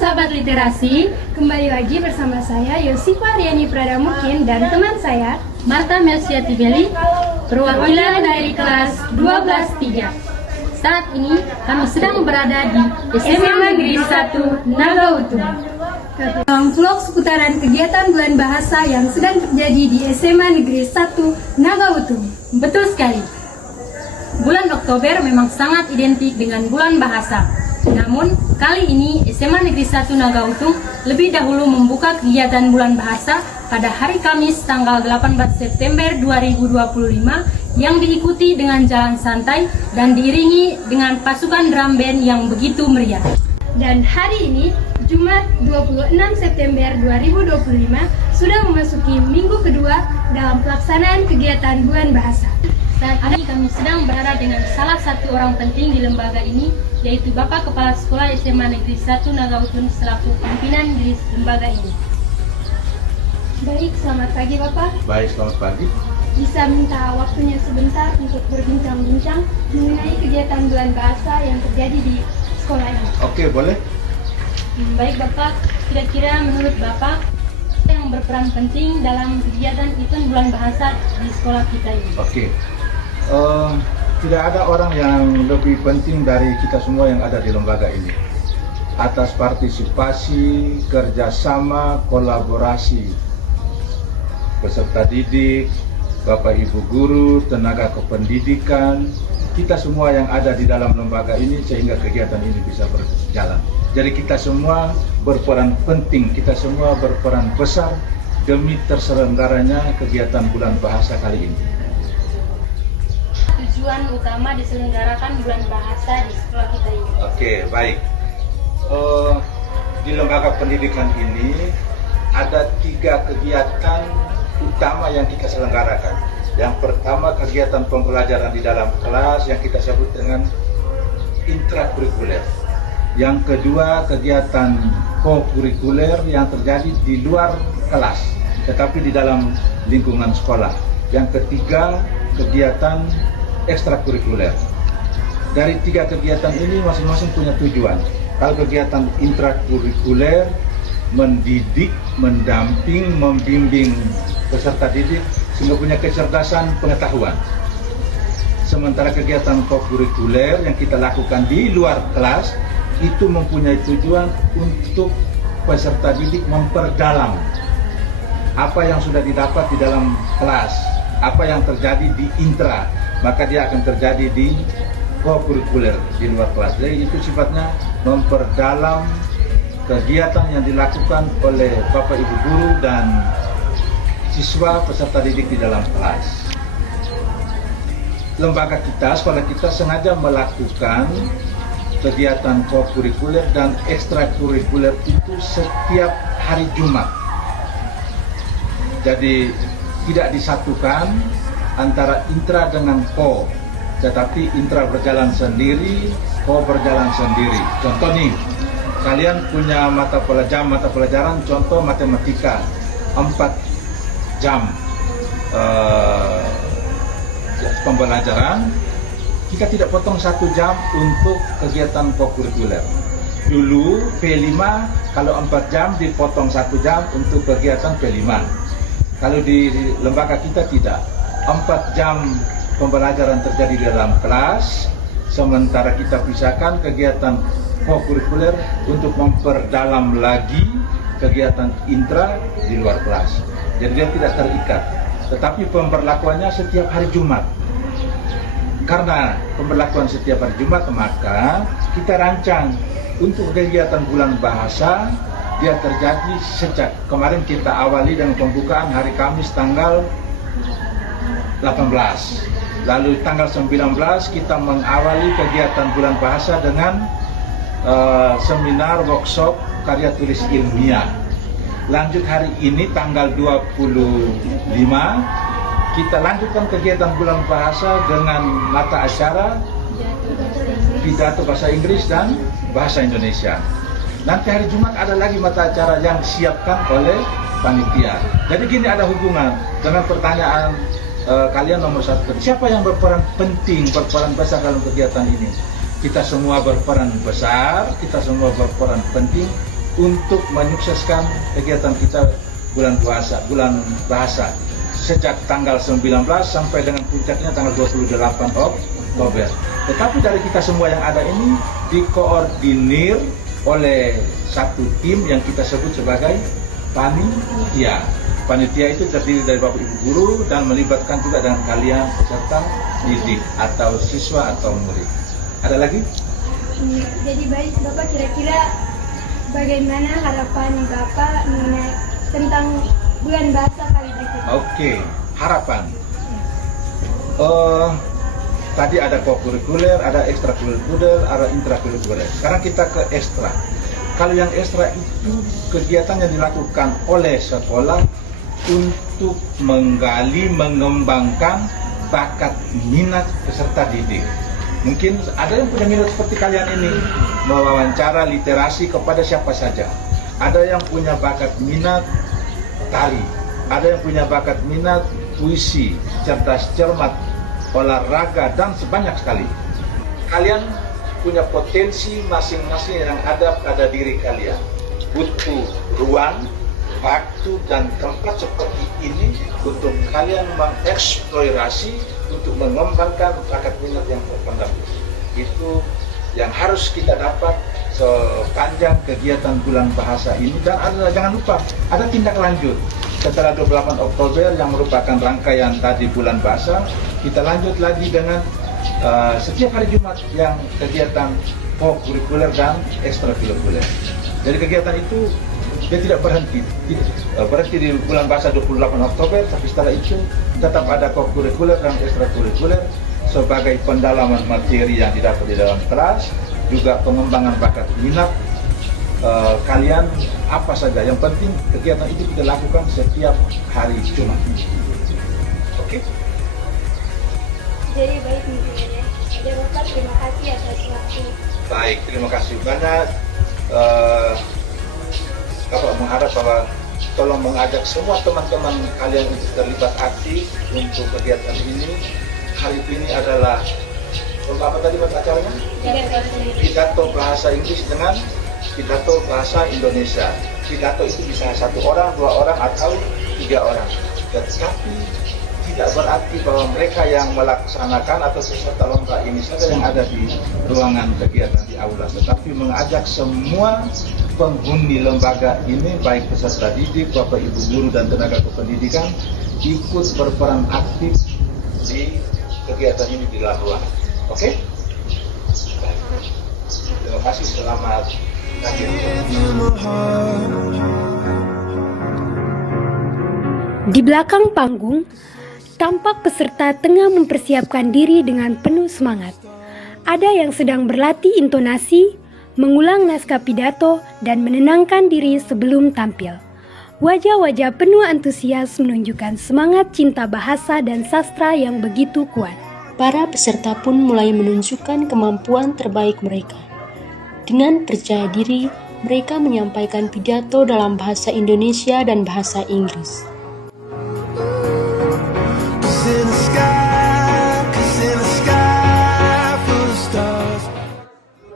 sahabat literasi, Kembali lagi bersama saya Yosifa Riani Pradamukin dan teman saya Marta Melsiati Beli, perwakilan dari kelas 12-3. Saat ini kami sedang berada di SMA Negeri 1 Nagautung. dalam vlog seputaran kegiatan bulan bahasa yang sedang terjadi di SMA Negeri 1 Nagautung. Betul sekali. Bulan Oktober memang sangat identik dengan bulan bahasa. Namun, kali ini SMA Negeri 1 Nagautung lebih dahulu membuka kegiatan bulan bahasa pada hari Kamis tanggal 18 September 2025 yang diikuti dengan jalan santai dan diiringi dengan pasukan drum band yang begitu meriah. Dan hari ini, Jumat 26 September 2025, sudah memasuki minggu kedua dalam pelaksanaan kegiatan bulan bahasa. Saat ini kami sedang berada dengan salah satu orang penting di lembaga ini, yaitu Bapak Kepala Sekolah SMA Negeri 1 Nagautung selaku pimpinan di lembaga ini. Baik, selamat pagi Bapak. Baik, selamat pagi. Bisa minta waktunya sebentar untuk berbincang-bincang mengenai kegiatan bulan bahasa yang terjadi di sekolah ini. Oke, boleh. Baik Bapak, kira-kira menurut Bapak yang berperan penting dalam kegiatan event bulan bahasa di sekolah kita ini? Oke. Tidak ada orang yang lebih penting dari kita semua yang ada di lembaga ini. Atas partisipasi, kerjasama, kolaborasi peserta didik, Bapak Ibu guru, tenaga kependidikan, kita semua yang ada di dalam lembaga ini sehingga kegiatan ini bisa berjalan. Jadi kita semua berperan penting, kita semua berperan besar demi terselenggaranya kegiatan bulan bahasa kali ini. Tujuan utama diselenggarakan bulan bahasa di sekolah kita ini. Oke, baik. Di lembaga pendidikan ini ada 3 kegiatan utama yang kita selenggarakan. Yang pertama, kegiatan pembelajaran di dalam kelas yang kita sebut dengan intrakurikuler. Yang kedua, kegiatan kokurikuler yang terjadi di luar kelas, tetapi di dalam lingkungan sekolah. Yang ketiga, kegiatan ekstrakurikuler. Dari 3 kegiatan ini masing-masing punya tujuan. Kalau kegiatan intrakurikuler, mendidik, mendamping, membimbing peserta didik sehingga punya kecerdasan pengetahuan. Sementara kegiatan kokurikuler yang kita lakukan di luar kelas itu mempunyai tujuan untuk peserta didik memperdalam apa yang sudah didapat di dalam kelas, apa yang terjadi di intra, maka dia akan terjadi di kokurikuler di luar kelas. Jadi itu sifatnya memperdalam kegiatan yang dilakukan oleh Bapak Ibu guru dan siswa peserta didik di dalam kelas. Lembaga kita, sekolah kita sengaja melakukan kegiatan kokurikuler dan ekstrakurikuler itu setiap hari Jumat. Jadi tidak disatukan antara intra dengan ko, tetapi intra berjalan sendiri, ko berjalan sendiri. Contoh nih, kalian punya mata pelajaran contoh matematika 4 jam pembelajaran, kita tidak potong 1 jam untuk kegiatan kokurikuler. Dulu P5 kalau 4 jam dipotong 1 jam untuk kegiatan P5. Kalau di lembaga kita tidak, 4 jam pembelajaran terjadi di dalam kelas, sementara kita pisahkan kegiatan kokurikuler untuk memperdalam lagi kegiatan intra di luar kelas. Jadi dia tidak terikat, tetapi pemberlakuannya setiap hari Jumat. Karena pemberlakuan setiap hari Jumat, maka kita rancang untuk kegiatan bulan bahasa dia terjadi sejak kemarin kita awali dengan pembukaan hari Kamis tanggal 18. Lalu tanggal 19 kita mengawali kegiatan bulan bahasa dengan seminar workshop karya tulis ilmiah. Lanjut hari ini tanggal 25 kita lanjutkan kegiatan bulan bahasa dengan mata acara pidato bahasa Inggris dan bahasa Indonesia. Nanti hari Jumat ada lagi mata acara yang disiapkan oleh panitia. Jadi gini, ada hubungan dengan pertanyaan kalian nomor 1. Siapa yang berperan penting, berperan besar dalam kegiatan ini? Kita semua berperan besar, kita semua berperan penting untuk menyukseskan kegiatan kita bulan bahasa sejak tanggal 19 sampai dengan puncaknya tanggal 28 Oktober. Tetapi dari kita semua yang ada ini dikoordinir oleh satu tim yang kita sebut sebagai panitia. Panitia itu terdiri dari Bapak Ibu guru dan melibatkan juga dengan kalian peserta didik atau siswa atau murid. Ada lagi? Jadi baik Bapak, kira-kira bagaimana harapan Bapak mengenai tentang bulan bahasa kali berikutnya? Oke, harapan. Tadi ada kokurikuler, ada ekstrakurikuler, ada intrakurikuler. Sekarang kita ke ekstra. Kalau yang ekstra itu kegiatan yang dilakukan oleh sekolah untuk menggali, mengembangkan bakat minat peserta didik. Mungkin ada yang punya minat seperti kalian ini, mewawancara literasi kepada siapa saja. Ada yang punya bakat minat tari, ada yang punya bakat minat puisi, cerdas cermat, olahraga, dan sebanyak sekali. Kalian punya potensi masing-masing yang ada pada diri kalian. Butuh ruang, waktu, dan tempat seperti ini untuk kalian mengeksplorasi, untuk mengembangkan bakat minat yang terpendam. Itu yang harus kita dapat sepanjang kegiatan bulan bahasa ini. Dan jangan lupa, ada tindak lanjut. Setelah 28 Oktober yang merupakan rangkaian tadi bulan bahasa, kita lanjut lagi dengan setiap hari Jumat yang kegiatan kokurikuler dan ekstrakurikuler. Jadi kegiatan itu dia tidak berhenti di bulan bahasa 28 Oktober, tapi setelah itu tetap ada kokurikuler dan ekstrakurikuler sebagai pendalaman materi yang didapat di dalam kelas, juga pengembangan bakat minat kalian apa saja. Yang penting kegiatan itu kita lakukan setiap hari Jumat. Oke? Jadi baik intinya. Jadi Bapak terima kasih atas waktu. Baik, terima kasih banyak. Bapak mengharap bahwa tolong mengajak semua teman-teman kalian untuk terlibat aktif untuk kegiatan ini. Hari ini adalah apa tadi acaranya? Pidato bahasa Inggris dengan pidato bahasa Indonesia. Pidato itu bisa 1 orang, 2 orang, atau 3 orang. Tetapi tidak berarti bahwa mereka yang melaksanakan atau peserta lomba ini saja yang ada di ruangan kegiatan di aula, tetapi mengajak semua penghuni lembaga ini, baik peserta didik, Bapak Ibu guru dan tenaga kependidikan, ikut berperan aktif di kegiatan ini di dalam ruangan. Oke? Terima kasih, selamat pagi. Di belakang panggung, tampak peserta tengah mempersiapkan diri dengan penuh semangat. Ada yang sedang berlatih intonasi, mengulang naskah pidato, dan menenangkan diri sebelum tampil. Wajah-wajah penuh antusias menunjukkan semangat cinta bahasa dan sastra yang begitu kuat. Para peserta pun mulai menunjukkan kemampuan terbaik mereka. Dengan percaya diri, mereka menyampaikan pidato dalam bahasa Indonesia dan bahasa Inggris.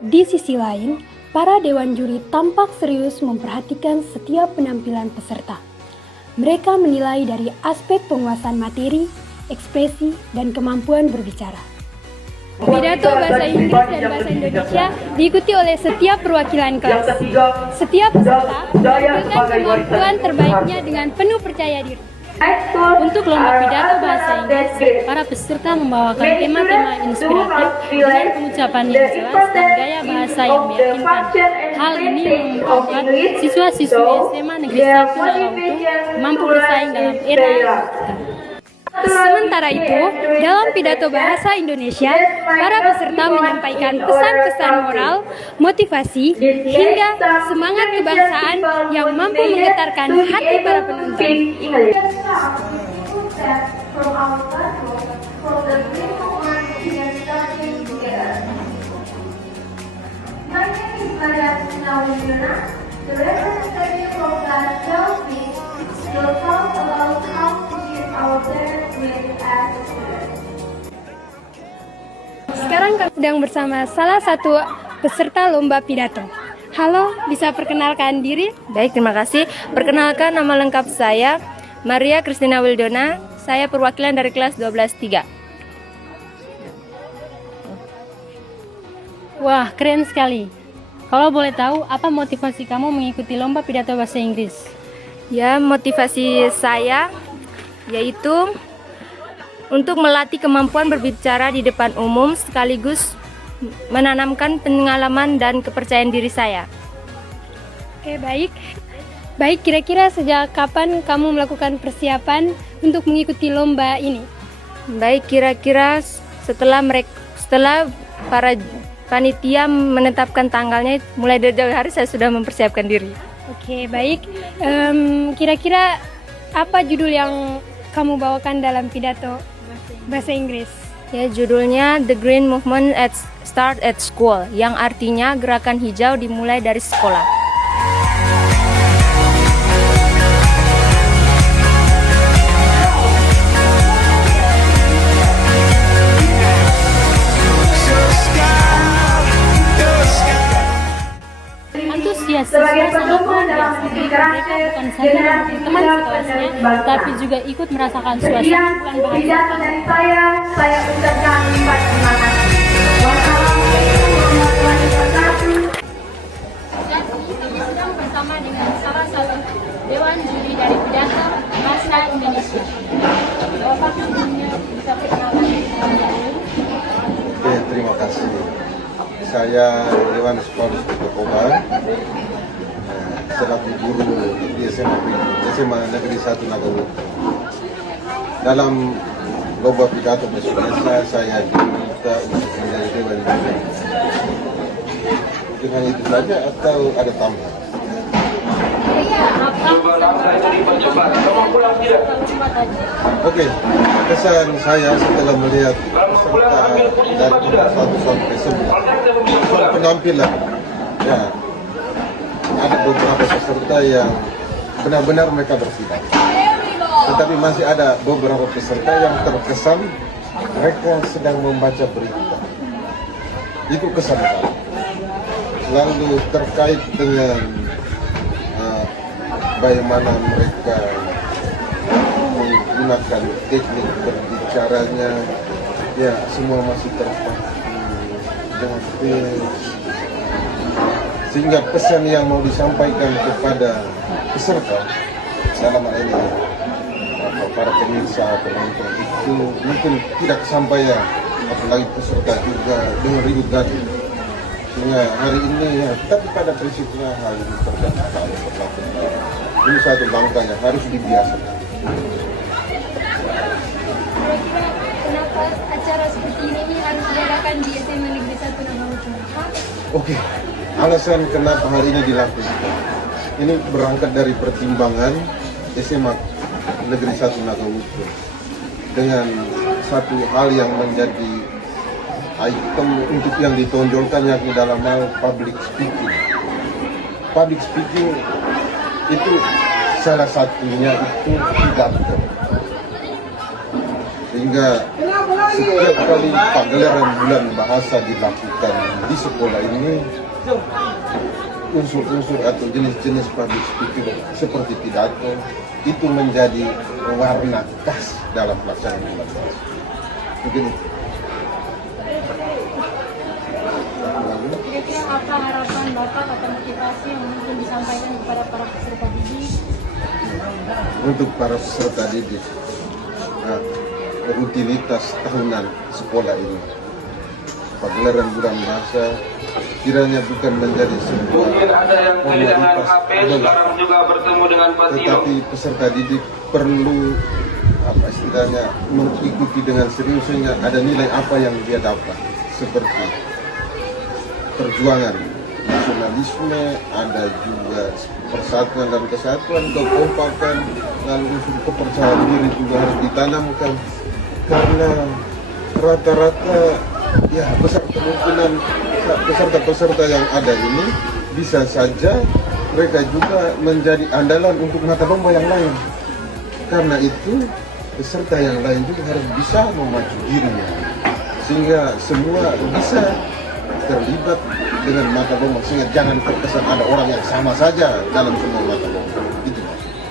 Di sisi lain, para dewan juri tampak serius memperhatikan setiap penampilan peserta. Mereka menilai dari aspek penguasaan materi, ekspresi, dan kemampuan berbicara. Pidato bahasa Inggris dan bahasa Indonesia diikuti oleh setiap perwakilan kelas. Setiap peserta menampilkan kemampuan terbaiknya dengan penuh percaya diri. Untuk lomba pidato bahasa Inggris, para peserta membawakan tema-tema inspiratif dengan pengucapan yang jelas dan gaya bahasa yang meyakinkan. Hal ini membuat siswa-siswi SMA Negeri 1 Nagautung mampu bersaing dalam era yang Sementara itu, dalam pidato bahasa Indonesia, para peserta menyampaikan pesan-pesan moral, motivasi, hingga semangat kebangsaan yang mampu menggetarkan hati para penonton. Sekarang kami sedang bersama salah satu peserta lomba pidato. Halo, bisa perkenalkan diri? Baik, terima kasih. Perkenalkan, nama lengkap saya Maria Christina Wildona. Saya perwakilan dari kelas 12-3. Wah, keren sekali. Kalau boleh tahu, apa motivasi kamu mengikuti lomba pidato bahasa Inggris? Ya, motivasi saya yaitu untuk melatih kemampuan berbicara di depan umum sekaligus menanamkan pengalaman dan kepercayaan diri saya. Oke, baik. Baik, kira-kira sejak kapan kamu melakukan persiapan untuk mengikuti lomba ini? Baik, kira-kira setelah para panitia menetapkan tanggalnya, mulai dari jauh hari saya sudah mempersiapkan diri. Oke, baik. Kira-kira apa judul yang kamu bawakan dalam pidato bahasa Inggris? Ya, judulnya The Green Movement Start at School, yang artinya gerakan hijau dimulai dari sekolah. Antusias siswa sangat luar biasa. Mereka bukan saja menjadi teman sekelasnya, tapi juga ikut merasakan suasana bulan bahasa. Dari saya ucapkan terima kasih. Wassalamualaikum warahmatullahi wabarakatuh. Dan kami sedang bersama dengan salah satu Dewan Juri dari Pidato Bahasa Indonesia. Bapak sebelumnya bisa perkenalkan diri terlebih dahulu. Oke, terima kasih. Saya Yohanes Paulus Kobar, selaku guru di SMA Negeri 1 Nagawut. Dalam lomba pidato bahasa Indonesia, saya diminta untuk menjadi dewan juri. Dengan itu saja atau ada tambahan? Oke, kesan saya setelah melihat peserta dari kelas 1 sampai 11 soal penampilan, ya ada beberapa peserta yang benar-benar mereka bersidang, tetapi masih ada beberapa peserta yang terkesan mereka sedang membaca berita. Itu kesan saya. Lalu terkait dengan bagaimana mereka menggunakan teknik berbicaranya, ya semua masih terpaku dengan sehingga pesan yang mau disampaikan kepada peserta dalam hal ini para pemirsa penonton itu mungkin tidak kesampaian, apalagi peserta juga dengan ribut tadi. Sehingga hari ini ya, tapi pada prinsipnya hal ini terjadi kalau berlaku. Ini satu langkah yang harus dibiasakan. Kira-kira kenapa acara seperti ini harus diadakan di SMA Negeri 1 Nagawut? Oke, alasan kenapa hal ini dilakukan. Ini berangkat dari pertimbangan SMA Negeri 1 Nagawut dengan satu hal yang menjadi item untuk yang ditonjolkan yakni dalam hal public speaking. Public speaking itu salah satunya itu pidato. Sehingga setiap kali pagelaran bulan bahasa dilakukan di sekolah ini, unsur-unsur atau jenis-jenis public speaking seperti pidato itu menjadi warna khas dalam pelaksanaan bulan bahasa. Begini. Kira-kira apa harapan Bapak atau motivasi yang mungkin disampaikan kepada para peserta didik? Untuk para peserta didik, rutinitas tahunan sekolah ini, pagelaran bulan bahasa kiranya bukan menjadi sebuah formalitas, tetapi peserta didik perlu istilahnya mengikuti dengan serius sehingga ada nilai apa yang dia dapat, seperti perjuangan nasionalisme, ada juga persatuan dan kesatuan, kekompakan, lalu unsur kepercayaan diri juga harus ditanamkan, karena rata-rata ya besar kemungkinan peserta-peserta yang ada ini bisa saja mereka juga menjadi andalan untuk mata lomba yang lain. Karena itu peserta yang lain juga harus bisa memacu dirinya sehingga semua bisa terlibat dengan mata lomba, sehingga jangan terkesan ada orang yang sama saja dalam semua mata lomba. Itu maksudnya.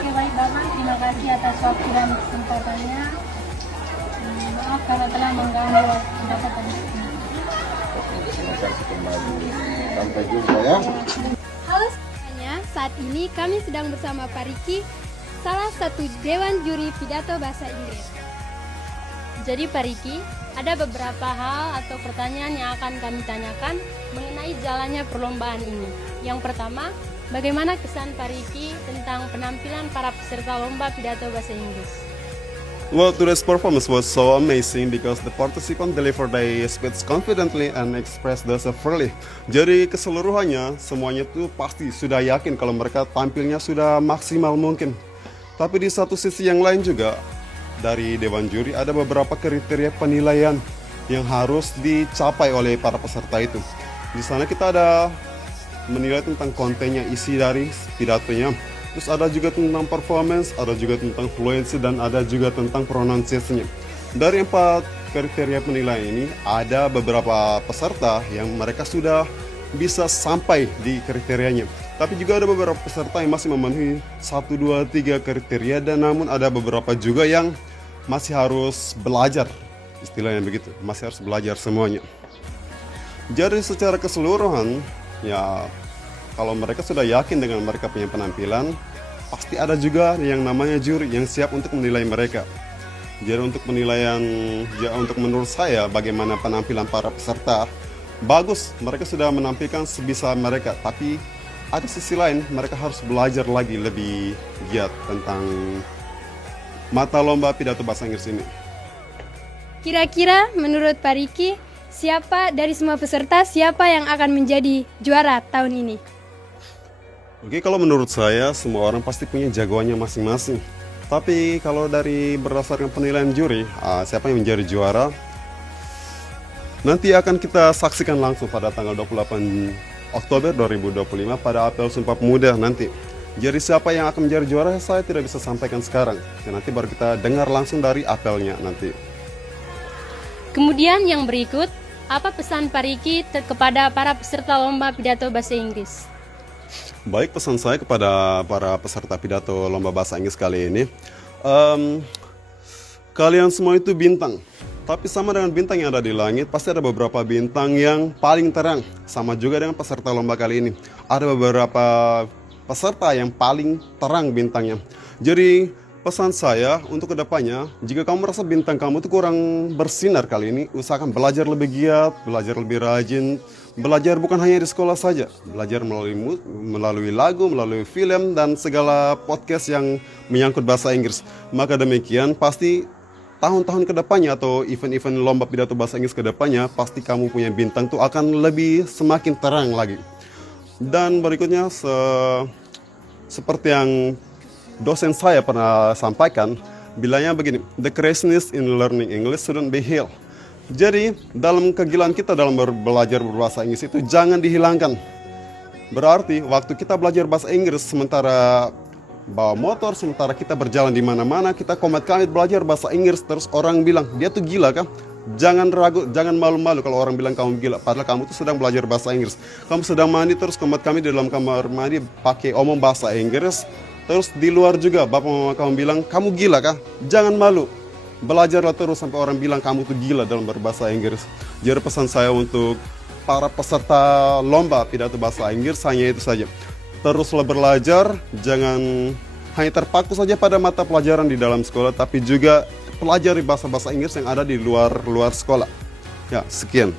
Oke, baik Bapak, terima kasih atas waktu dan kesempatannya. Maaf karena telah mengganggu pendapat dan Terima kasih kembali. Sampai jumpa ya. Halo semuanya, saat ini kami sedang bersama Pak Riki, salah satu Dewan Juri Pidato Bahasa Inggris. Jadi Pak Riki, ada beberapa hal atau pertanyaan yang akan kami tanyakan mengenai jalannya perlombaan ini. Yang pertama, bagaimana kesan Pak Riki tentang penampilan para peserta lomba pidato bahasa Inggris? Well, today's performance was so amazing because the participants delivered their speech confidently and expressed themselves freely. Jadi keseluruhannya semuanya tuh pasti sudah yakin kalau mereka tampilnya sudah maksimal mungkin. Tapi di satu sisi yang lain juga dari Dewan Juri ada beberapa kriteria penilaian yang harus dicapai oleh para peserta itu. Di sana kita ada menilai tentang kontennya, isi dari pidatonya. Terus ada juga tentang performance, ada juga tentang fluency, dan ada juga tentang pronunciation-nya. Dari 4 kriteria penilaian ini, ada beberapa peserta yang mereka sudah bisa sampai di kriterianya. Tapi juga ada beberapa peserta yang masih memenuhi 1, 2, 3 kriteria, dan namun ada beberapa juga yang masih harus belajar, istilahnya begitu, masih harus belajar semuanya. Jadi secara keseluruhan, ya kalau mereka sudah yakin dengan mereka punya penampilan, pasti ada juga yang namanya juri yang siap untuk menilai mereka. Jadi untuk penilaian, ya untuk menurut saya bagaimana penampilan para peserta, bagus, mereka sudah menampilkan sebisa mereka. Tapi ada sisi lain, mereka harus belajar lagi lebih giat tentang mata lomba pidato bahasa Inggris ini. Kira-kira menurut Pak Riki, siapa dari semua peserta siapa yang akan menjadi juara tahun ini? Oke, kalau menurut saya semua orang pasti punya jagoannya masing-masing. Tapi kalau dari berdasarkan penilaian juri, siapa yang menjadi juara, nanti akan kita saksikan langsung pada tanggal 28 Oktober 2025 pada apel Sumpah Pemuda nanti. Jadi siapa yang akan menjadi juara saya tidak bisa sampaikan sekarang. Dan nanti baru kita dengar langsung dari apelnya nanti. Kemudian yang berikut, apa pesan Pak Riki kepada para peserta lomba pidato bahasa Inggris? Baik, pesan saya kepada para peserta pidato lomba bahasa Inggris kali ini, kalian semua itu bintang. Tapi sama dengan bintang yang ada di langit, pasti ada beberapa bintang yang paling terang. Sama juga dengan peserta lomba kali ini. Ada beberapa peserta yang paling terang bintangnya. Jadi pesan saya untuk kedepannya, jika kamu merasa bintang kamu itu kurang bersinar kali ini, usahakan belajar lebih giat, belajar lebih rajin. Belajar bukan hanya di sekolah saja, belajar melalui lagu, melalui film, dan segala podcast yang menyangkut bahasa Inggris. Maka demikian, pasti tahun-tahun kedepannya atau event-event lomba pidato bahasa Inggris kedepannya, pasti kamu punya bintang tuh akan lebih semakin terang lagi. Dan berikutnya, seperti yang dosen saya pernah sampaikan, bilangnya begini, the craziness in learning English shouldn't be healed. Jadi, dalam kegilaan kita dalam belajar berbahasa Inggris itu jangan dihilangkan. Berarti, waktu kita belajar bahasa Inggris, sementara bawa motor, sementara kita berjalan di mana-mana, kita komat-kamit belajar bahasa Inggris, terus orang bilang, dia tuh gila kan? Jangan ragu, jangan malu-malu kalau orang bilang kamu gila. Padahal kamu tuh sedang belajar bahasa Inggris. Kamu sedang mandi, terus komat-kamit di dalam kamar mandi, pakai omong bahasa Inggris. Terus di luar juga, bapak mama kamu bilang, kamu gila kan? Jangan malu. Belajarlah terus sampai orang bilang kamu tuh gila dalam berbahasa Inggris. Jadi pesan saya untuk para peserta lomba pidato bahasa Inggris hanya itu saja. Teruslah belajar, jangan hanya terpaku saja pada mata pelajaran di dalam sekolah, tapi juga pelajari bahasa-bahasa Inggris yang ada di luar sekolah. Ya, sekian.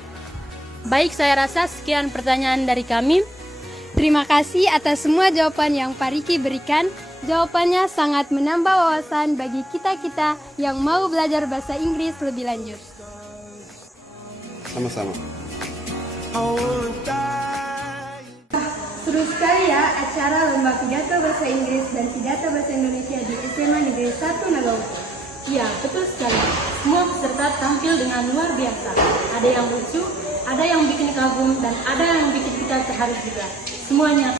Baik, saya rasa sekian pertanyaan dari kami. Terima kasih atas semua jawaban yang Pak Riki berikan. Jawabannya sangat menambah wawasan bagi kita-kita yang mau belajar bahasa Inggris lebih lanjut. Sama-sama. Seru sekali ya acara lomba pidato bahasa Inggris dan pidato bahasa Indonesia di SMA Negeri 1 Nagautu. Iya, betul sekali. Semua peserta tampil dengan luar biasa. Ada yang lucu, ada yang bikin kagum, dan ada yang bikin kita terharu juga. Semuanya